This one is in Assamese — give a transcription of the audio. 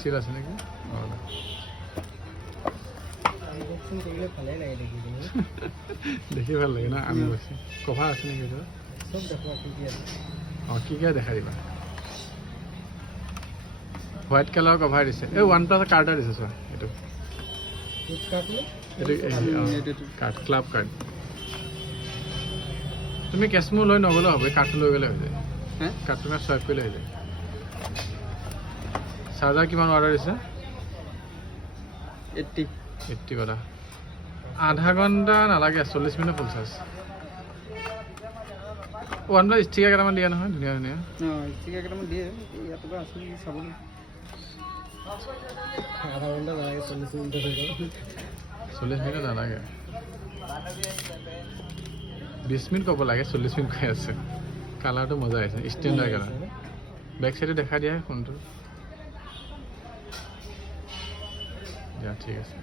চিল আছে নেকি দেখি ভাল লাগে না আনবক্সিং কভাৰ আছে নেকি অঁ কি কি দেখাই দিবা হোৱাইট কালাৰৰ কভাৰ দিছে এই OnePlus কাৰ্ড এটা দিছে চোৱা এইটো কাৰ্ড ক্লাব কাৰ্ড তুমি কেছমো লৈ নগ'লেও হ'ব এই কাৰ্ডটো লৈ গ'লে হৈ যায় কাৰ্ডটো মানে চুৱাইপ কৰিলে হৈ যায় চাৰ্জাৰ কিমান অৰ্ডাৰ দিছে 80 টকা আধা ঘণ্টা নালাগে 40 minute full charge OnePlus sticker কেইটামান দিয়া নহয় ধুনীয়া ধুনীয়া ষ্টিকাৰ কেইটামান দিয়ে ইয়াৰ পৰা আছে চাবলৈ আধা ঘণ্টা নালাগে 40 মিনিট নালাগে 20 মিনিট ক'ব লাগে 40 মিনিট কৈ আছে কালাৰটো মজা আহিছে ষ্টেণ্ডাৰ্ড কালাৰ বেক চাইডে দেখা দিয়া ফোনটো দিয়া ঠিক আছে